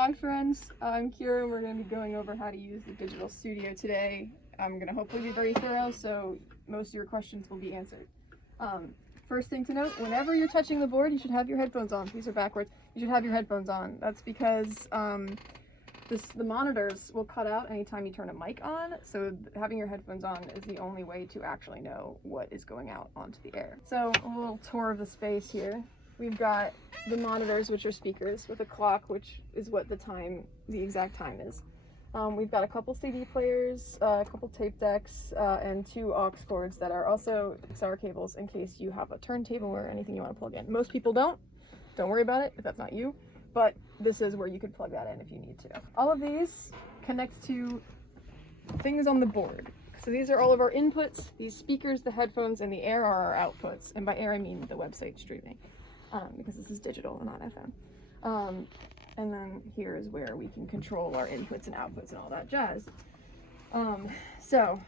Hi friends, I'm Kira and we're going to be going over how to use the digital studio today. I'm going to hopefully be very thorough so most of your questions will be answered. First thing to note, whenever you're touching the board you should have your headphones on. These are backwards. You should have your headphones on. That's because the monitors will cut out anytime you turn a mic on, so having your headphones on is the only way to actually know what is going out onto the air. So a little tour of the space here. We've got the monitors, which are speakers, with a clock, which is what the exact time is. We've got a couple CD players, a couple tape decks, and two aux cords that are also XLR cables in case you have a turntable or anything you want to plug in. Most people don't. Don't worry about it if that's not you, but this is where you could plug that in if you need to. All of these connect to things on the board. So these are all of our inputs. These speakers, the headphones, and the air are our outputs. And by air, I mean the website streaming. Because this is digital and not FM. And then here is where we can control our inputs and outputs and all that jazz. So,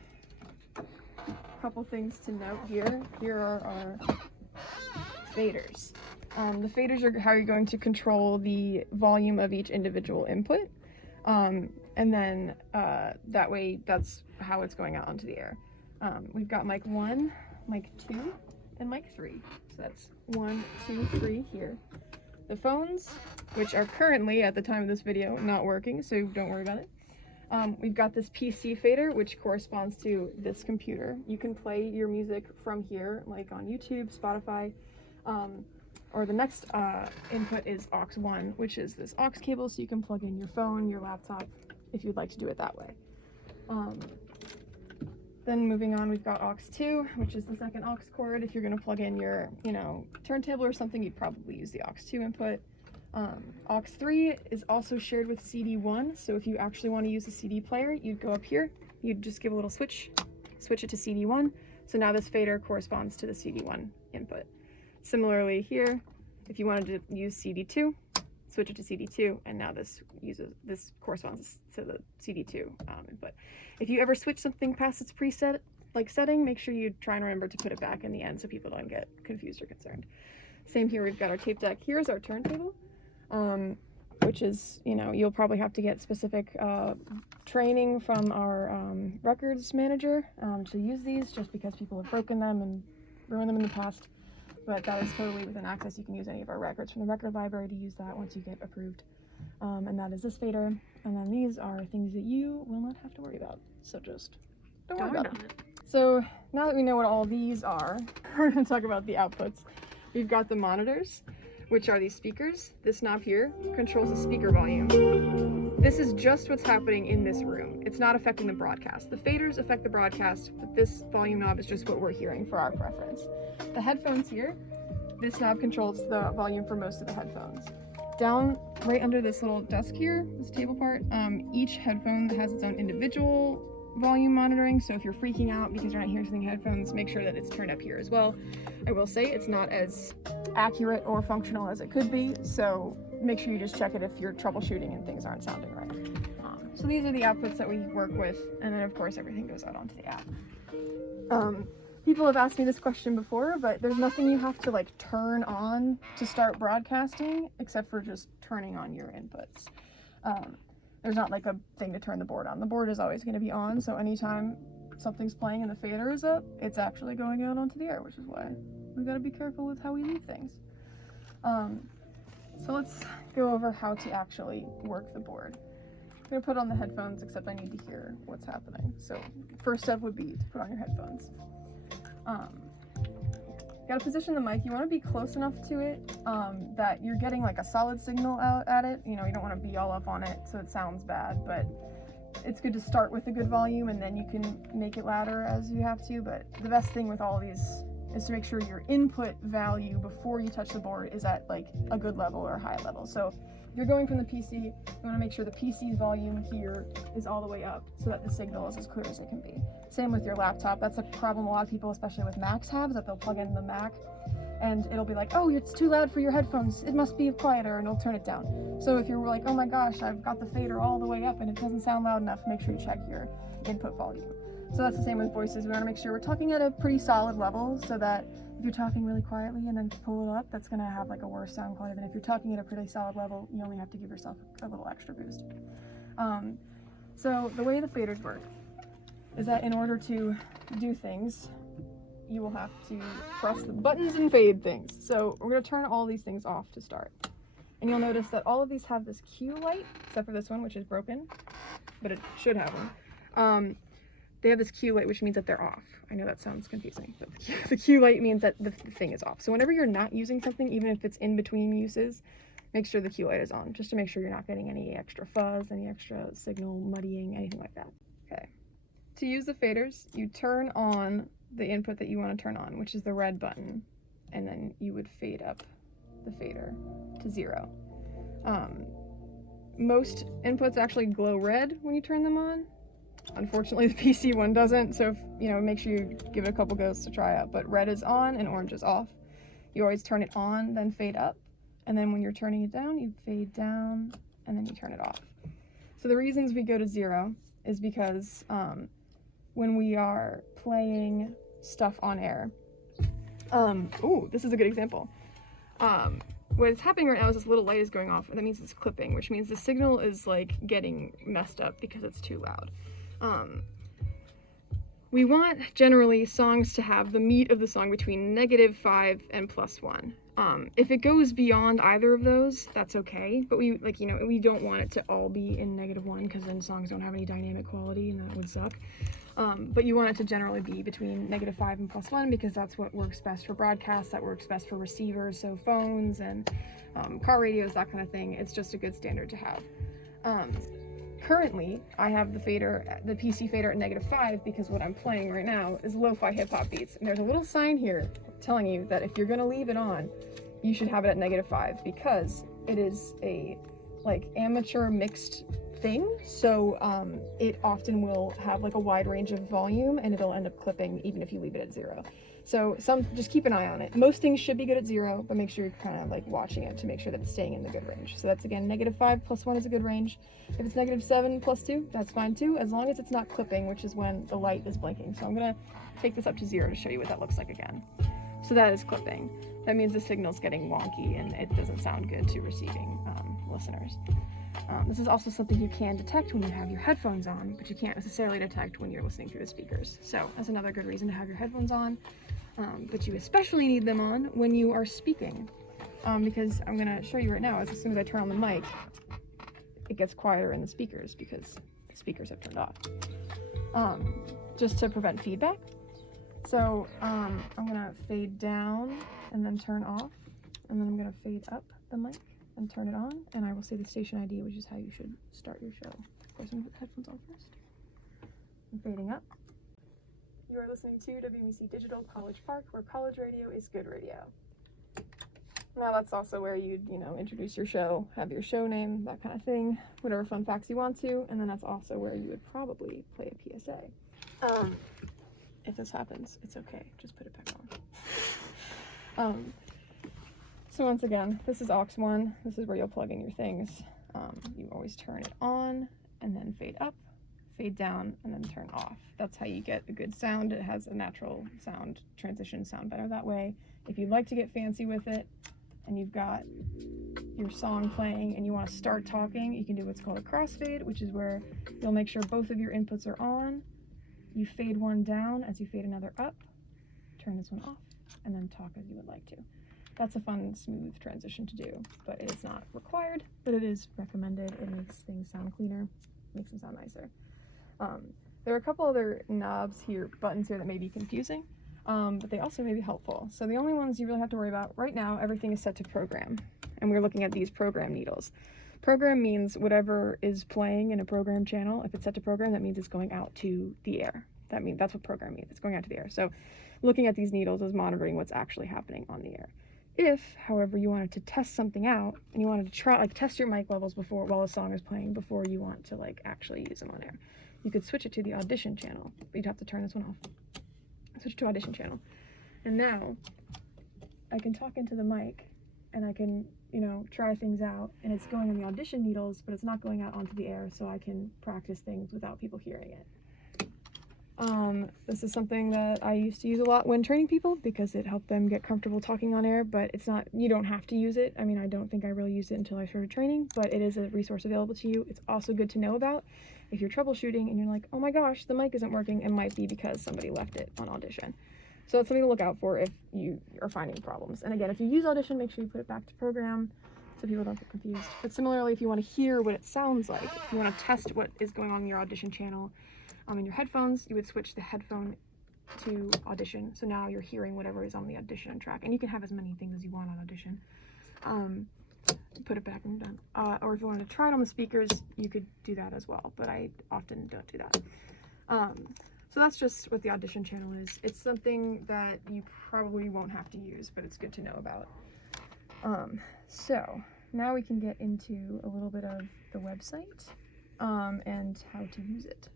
a couple things to note here. Here are our faders. The faders are how you're going to control the volume of each individual input. And then that way, that's how it's going out onto the air. We've got mic 1, mic 2, and mic 3. So that's 1, 2, 3 here. The phones, which are currently, at the time of this video, not working, so don't worry about it. We've got this PC fader, which corresponds to this computer. You can play your music from here, like on YouTube, Spotify, or the next input is aux 1, which is this aux cable, so you can plug in your phone, your laptop, if you'd like to do it that way. Then moving on, we've got aux 2, which is the second aux cord. If you're going to plug in your, turntable or something, you'd probably use the aux 2 input. Aux 3 is also shared with CD 1, so if you actually want to use a CD player, you'd go up here, you'd just give a little switch it to CD 1. So now this fader corresponds to the CD 1 input. Similarly here, if you wanted to use CD 2, switch it to CD 2, and now this corresponds to the CD 2 input. If you ever switch something past its preset setting, make sure you try and remember to put it back in the end so people don't get confused or concerned. Same here, we've got our tape deck. Here's our turntable, which is, you'll probably have to get specific training from our records manager to use these, just because people have broken them and ruined them in the past. But that is totally within access. You can use any of our records from the record library to use that once you get approved. And that is this fader. And then these are things that you will not have to worry about. So just don't worry about it. So now that we know what all these are, we're going to talk about the outputs. We've got the monitors, which are these speakers. This knob here controls the speaker volume. This is just what's happening in this room. It's not affecting the broadcast. The faders affect the broadcast, but this volume knob is just what we're hearing for our preference. The headphones here, this knob controls the volume for most of the headphones. Down right under this little desk here, this table part, each headphone has its own individual volume monitoring, so if you're freaking out because you're not hearing something in headphones, make sure that it's turned up here as well. I will say it's not as accurate or functional as it could be, so make sure you just check it if you're troubleshooting and things aren't sounding right. So these are the outputs that we work with, and then of course everything goes out onto the app. People have asked me this question before, but there's nothing you have to turn on to start broadcasting except for just turning on your inputs. There's not a thing to turn the board on. The board is always going to be on, so anytime something's playing and the fader is up, it's actually going out onto the air, which is why we've got to be careful with how we leave things. So let's go over how to actually work the board. I'm going to put on the headphones, except I need to hear what's happening. So first step would be to put on your headphones. You gotta position the mic. You want to be close enough to it that you're getting a solid signal out at it. You don't want to be all up on it so it sounds bad, but it's good to start with a good volume and then you can make it louder as you have to. But the best thing with all of these is to make sure your input value before you touch the board is at a good level or a high level. So if you're going from the PC, you want to make sure the PC's volume here is all the way up so that the signal is as clear as it can be. Same with your laptop. That's a problem a lot of people, especially with Macs, have, is that they'll plug in the Mac and it'll be like, oh, it's too loud for your headphones, it must be quieter, and it'll turn it down. So if you're like, oh my gosh, I've got the fader all the way up and it doesn't sound loud enough, make sure you check your input volume. So that's the same with voices. We want to make sure we're talking at a pretty solid level so that If you're talking really quietly and then pull it up, that's going to have like a worse sound quality than if you're talking at a pretty solid level. You only have to give yourself a little extra boost. So the way the faders work is that in order to do things, you will have to press the buttons and fade things. So we're going to turn all these things off to start. And you'll notice that all of these have this cue light, except for this one, which is broken, but it should have one. They have this cue light, which means that they're off. I know that sounds confusing, but the cue light means that the thing is off. So whenever you're not using something, even if it's in between uses, make sure the cue light is on, just to make sure you're not getting any extra fuzz, any extra signal muddying, anything like that. Okay. To use the faders, you turn on the input that you want to turn on, which is the red button, and then you would fade up the fader to 0. Most inputs actually glow red when you turn them on. Unfortunately, the PC one doesn't, so make sure you give it a couple goes to try out. But red is on and orange is off. You always turn it on, then fade up, and then when you're turning it down, you fade down, and then you turn it off. So the reasons we go to 0 is because when we are playing stuff on air, this is a good example. What's happening right now is this little light is going off, and that means it's clipping, which means the signal is like getting messed up because it's too loud. We want generally songs to have the meat of the song between -5 and +1. If it goes beyond either of those, that's okay, but we don't want it to all be in -1 because then songs don't have any dynamic quality and that would suck. But you want it to generally be between -5 and +1 because that's what works best for broadcasts, that works best for receivers, so phones and car radios, that kind of thing. It's just a good standard to have. Currently, I have the PC fader at -5 because what I'm playing right now is lo-fi hip-hop beats. And there's a little sign here telling you that if you're going to leave it on, you should have it at -5 because it is a amateur mixed thing. So it often will have like a wide range of volume and it'll end up clipping even if you leave it at 0. So just keep an eye on it. Most things should be good at 0, but make sure you're kind of like watching it to make sure that it's staying in the good range. So that's again, -5 +1 is a good range. If it's -7 +2, that's fine too, as long as it's not clipping, which is when the light is blinking. So I'm gonna take this up to 0 to show you what that looks like again. So that is clipping. That means the signal's getting wonky and it doesn't sound good to receiving listeners. This is also something you can detect when you have your headphones on, but you can't necessarily detect when you're listening through the speakers. So that's another good reason to have your headphones on, but you especially need them on when you are speaking, because I'm going to show you right now, as soon as I turn on the mic, it gets quieter in the speakers because the speakers have turned off, just to prevent feedback. So I'm going to fade down and then turn off, and then I'm going to fade up the mic and turn it on, and I will say the station ID, which is how you should start your show. Of course, I'm going to put the headphones on first. I'm fading up. You are listening to WMUC Digital College Park, where college radio is good radio. Now that's also where you'd, introduce your show, have your show name, that kind of thing, whatever fun facts you want to, and then that's also where you would probably play a PSA. If this happens, it's okay. Just put it back on. So once again, this is aux 1. This is where you'll plug in your things. You always turn it on and then fade up, fade down, and then turn off. That's how you get a good sound. It has a natural sound transition, sound better that way. If you'd like to get fancy with it and you've got your song playing and you want to start talking, you can do what's called a crossfade, which is where you'll make sure both of your inputs are on. You fade one down as you fade another up, turn this one off, and then talk as you would like to. That's a fun, smooth transition to do, but it is not required, but it is recommended. It makes things sound cleaner, makes them sound nicer. There are a couple other buttons here that may be confusing, but they also may be helpful. So the only ones you really have to worry about right now, everything is set to program, and we're looking at these program needles. Program means whatever is playing in a program channel. If it's set to program, that means it's going out to the air. That's what program means. It's going out to the air. So looking at these needles is monitoring what's actually happening on the air. If, however, you wanted to test something out and you wanted to test your mic levels while a song is playing before you want to actually use them on air, you could switch it to the audition channel, but you'd have to turn this one off. Switch to audition channel. And now I can talk into the mic and I can, try things out, and it's going on the audition needles, but it's not going out onto the air, so I can practice things without people hearing it. This is something that I used to use a lot when training people because it helped them get comfortable talking on air, but it's not, you don't have to use it. I mean, I don't think I really used it until I started training, but it is a resource available to you. It's also good to know about if you're troubleshooting and you're like, oh my gosh, the mic isn't working. It might be because somebody left it on Audition. So that's something to look out for if you are finding problems. And again, if you use Audition, make sure you put it back to program so people don't get confused. But similarly, if you want to hear what it sounds like, if you want to test what is going on in your Audition channel, in your headphones, you would switch the headphone to Audition. So now you're hearing whatever is on the Audition track. And you can have as many things as you want on Audition. Put it back and done. Or if you wanted to try it on the speakers, you could do that as well. But I often don't do that. So that's just what the Audition channel is. It's something that you probably won't have to use, but it's good to know about. So now we can get into a little bit of the website and how to use it.